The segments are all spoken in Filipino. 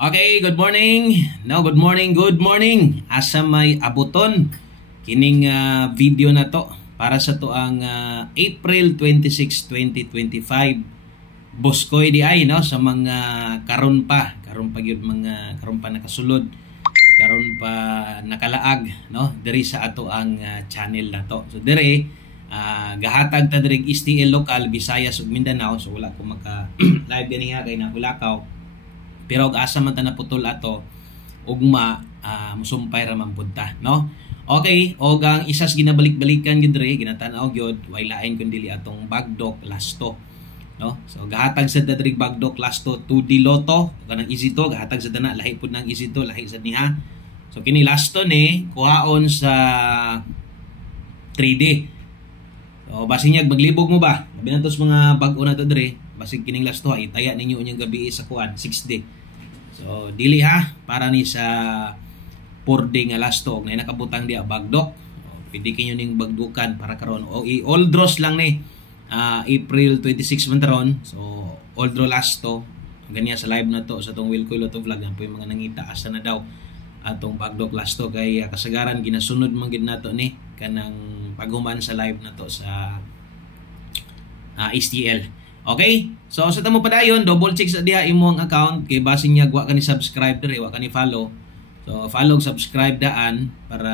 Okay, good morning. No, good morning, good morning. Asa may abuton kining video na to para sa to ang April 26, 2025. Buskoy di ay no sa mga karon pa gyud mga karon pa nakasulod, karon pa nakalaag no diri sa ato ang channel na to. So diri gahatag ta diri STL local Visayas ug Mindanao, so wala ko maka live ganiha kay nakulakaw. Pero asa man ta naputol ato ugma musumpay ra man pud ta no. Okay, og ang isas ginabalik-balikan gid diri ginatan-aw gyud way lain kun dili atong Bagdok Lasto no. So gahatag sa diri Bagdok Lasto 2D Lotto kanang easy to, gahatag sa dana lahi pud nang easy to, lahi sa niha. So kini Lasto ni kuhaon sa 3D. So basin niya maglibog mo ba binatos mga bag-o na to diri, basig kining Lasto itaya ninyo unyang gabi sa kuan 6D. So dili ha para ni sa 4D nga Lasto na nakabutang dia Bagdok. Pwede kinyo ning bagdukan para karon o all draws lang ni April 26 man taron. So all draw Lasto ganiya sa live na to sa tong Wilcoy Lotto vlog ang mga nangita asa na daw atong Bagdok Lasto kay kasagaran ginasunod man gid nato ni kanang paghuman sa live na to sa STL. Okay? So sa tamo padayon, double check sa diha imong account kay basin niya wa ka ni subscribe diri, wa ka ni follow. So follow, subscribe daan para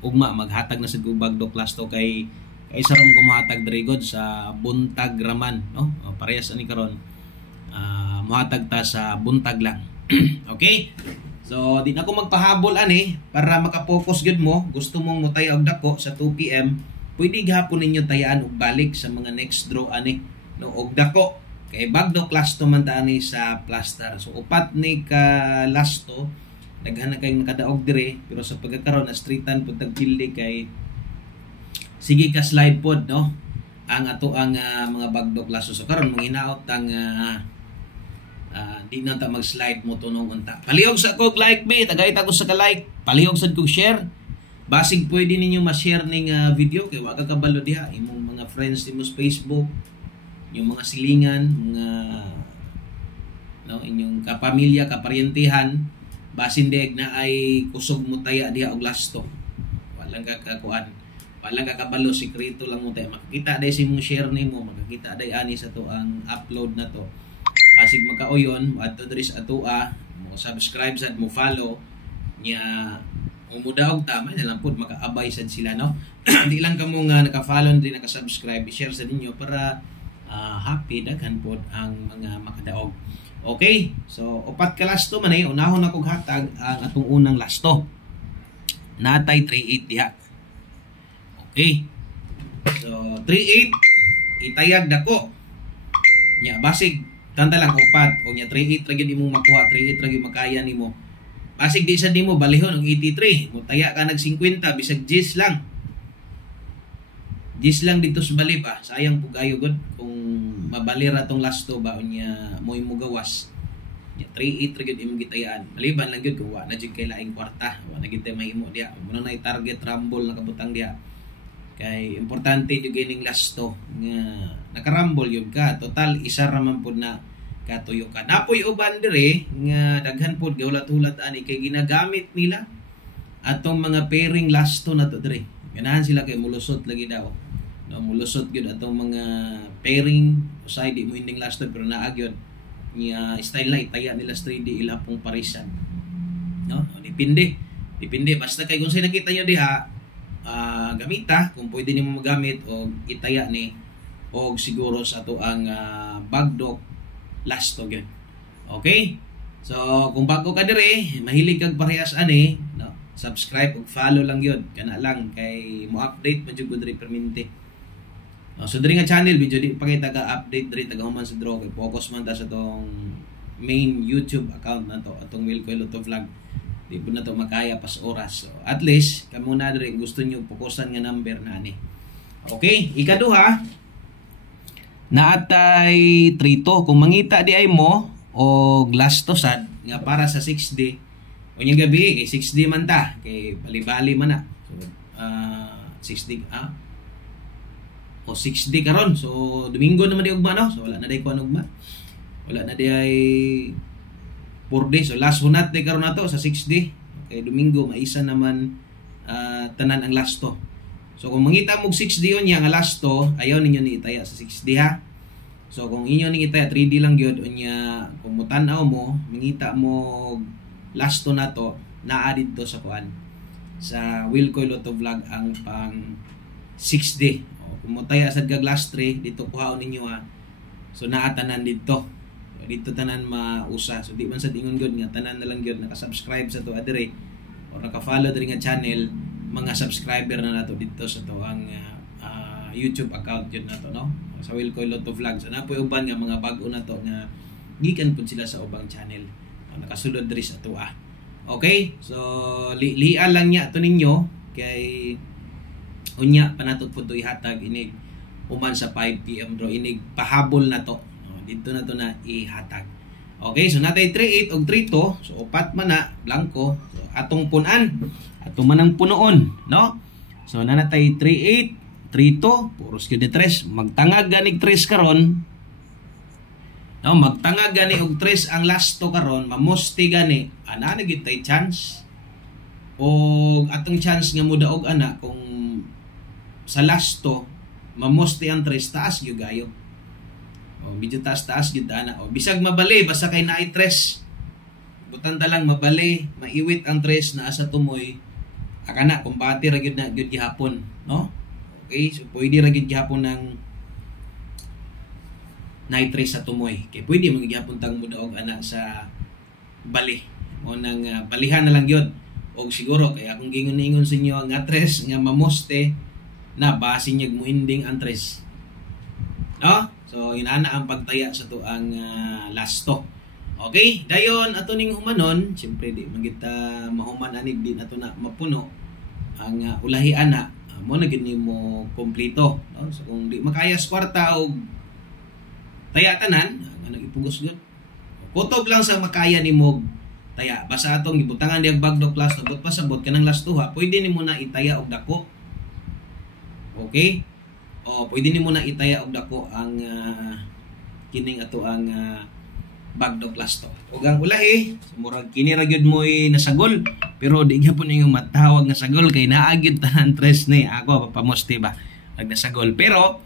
ugma maghatag na sa Bagdok Lasto kay isa ra mo kumuhatag diri god sa buntag raman no. Parehas ani karon muhatag ta sa buntag lang. Okay? So di na ko magpahabol ani para maka-focus gud mo. Gusto mong mutaya og dako sa 2 PM, pwede gihapon ninyo tayaan og balik sa mga next draw ani no og dako kay Bagdok Lasto man ta ani sa plaster. So upat ni ka Lasto daghan na kay nakadaog dire, pero sa pagkakaroon na streetan pud tagpildi kay sige ka slide pod no ang ato ang mga Bagdok Lasto. So karon manghinaot ang di na ta mag-slide mo tunong unta. Palihog sa kog like me, tagay ta ko sa ka-like, palihog sad kog share. Basig pwede ninyo ma-share ning video kay wa ka kabalo diha imong mga friends nimo sa Facebook, yung mga silingan, mga no inyong kapamilya, kaparyentehan, basin deg na ay kusog mo taya diha og Lasto. Walang kakakuan, walang kakabalo, sikreto lang mo tayo. Makikita day si mong share nimo, makikita day ani sa to ang upload na to. Basig magkauyon, adto diri sa atoa, mo subscribe sad mo follow nya umudaog tama na lang pud makaabay sad sila no. Di lang kamo nga naka-follow din naka-subscribe, i-share sa ninyo para happy daghan pod ang mga makadaog. Okay, so upat ka Lasto man ay unahon akong hatag ang atong unang Lasto. Natay 38 diha. Okay. So 38 itayag dako. Nya basig tanda lang upat o nya 38 ra gyud imong makuha, 38 ra gyud makaya nimo. Basig di sa nimo balihon og 83, mo taya ka nag 50 bisag 10 lang. 10 lang dito sa bali pa. Sayang pug ayo god kung mabalira tong Lasto ba unya moy mo gawas. 38 ra gyud imong gitayaan. Maliban lang gyud kung wa na jud kay laing kwarta, wa na gyud mahimo diha. Muna na target rumble na kabutang diha. Kay importante jud gining Lasto nga nakarumble yun ka. Total isa ra man pud na katuyo ka. Napoy uban dire nga daghan pud gaulat-ulat ani kay ginagamit nila atong mga pairing Lasto na to dire. Ganahan sila kay mulusot lagi daw. No, mulusot gyud atong mga pairing usay di mo ending Lasto pero naa gyud niya style na itaya nila 3D ila pong parisan. No, depende basta kay kung say nakita nyo diha gamita kung pwede nimo magamit o itaya ni og siguro sa ato ang Bagdok Lasto gyud. Okay? So kung bago ka dire, mahilig kag parehas ani, no? Subscribe ug follow lang gyud. Kana lang kay mo update man jud diri permanente. So diri nga channel video di pakita ka update diri tagahuman sa draw kay focus man ta sa tong main YouTube account na to atong Wilcoy Lotto vlog. Di pud na to makaya pas oras. So at least kamo na diri gusto niyo fokusan nga number na ani. Okay, ikaduha naatay 3-2 kung mangita di ay mo og Lasto sad nga para sa 6D. Unyang gabi kay 6D man ta kay bali-bali man na. So 6D o 6D karon. So Domingo naman di ugma no. So wala na day kuan ugma. Wala na di ay 4 days. So last hunat day karon nato sa 6 day. Okay, Domingo maisa naman tanan ang last to. So kung mangita mo 6 day unya nga last to, ayaw ninyo ni itaya sa 6 day ha. So kung inyo ni itaya 3 day lang gyud unya, kung mutan-aw mo, mangita mo last to na to, naa dito sa kuan. Sa Will Koy Lotto Vlog ang pang 6 day. O, kung mutaya sad kag last 3 dito kuhaon ninyo ha. So naa tanan dito. Dito tanan mausa. So di man sad ingon gyud nga tanan na lang gyud naka-subscribe sa to adire or naka-follow diri nga channel, mga subscriber na nato dito sa to ang YouTube account yun na to, no? Sa Will Koy Lotto Vlog. So napoy uban nga mga bag-o na to nga gikan pud sila sa ubang channel. Nakasulod diri sa to Okay? So lian lang niya to ninyo kay unya pa nato pud to ihatag inig uman sa 5 PM draw inig pahabol na to. Dito na to na ihatag. Okay, so natay 38 og 32. So upat man na blanco. So atong punan, atong manang punoon, no? So nanatay 38, 32, puros gyud 3. Magtangag ganig 3 karon. No, magtangag gani og 3 ang last to karon, mamusti gani. Ana na gid tay chance. Og atong chance nga mudaog ana kung sa last to mamusti ang 3 taas gyud gayo. O medyo taas-taas gyud ana. O bisag mabali basta kay naay 3. Butan ta lang mabali, maiwit ang 3 na asa tumoy. Akana kumbati ra gyud na gyud gihapon, no? Okay, so pwede ra gyud gihapon ng naay 3 sa tumoy. Kay pwede man gihapon tang mudaog ana sa bali. O nang balihan na lang gyud. Og siguro kaya kung gingon-ingon sa inyo nga 3 nga mamoste na base nyag mo ending ang 3. No? So inana ang pagtaya sa to ang last to. Okay, dayon ato ning humanon, siyempre di man kita mahuman anig di nato na mapuno ang ulahi ana. Mo na gid nimo kompleto, no? So kung di makaya sa kwarta og taya tanan, nga nagipugos gyud. Kutob lang sa makaya nimo taya. Basta atong gibutangan diag bagdok plus abot pasabot kanang last to ha. Pwede nimo na itaya og dako. Okay? O pwede nimo na itaya og dako ang kining ato ang bagdog last to. Ug ang ulahi, murag kini ra gyud moy nasagol, pero di gyapon ninyo matawag nga sagol kay naa gyud tanan 3 ni ako papamusti ba ag nasagol. Pero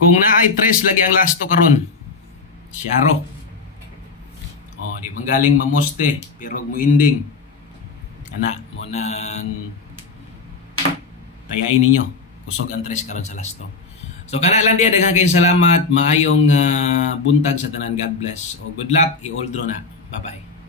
kung naay 3 lagi ang last to karon, siyaro. O di manggaling mamuste pero mo ending ana mo nang tayain ninyo kusog ang 3 karon sa last to. So kana lang dia, daghang kayong salamat, maayong buntag sa tanan. God bless. O good luck, i-all draw na. Bye-bye.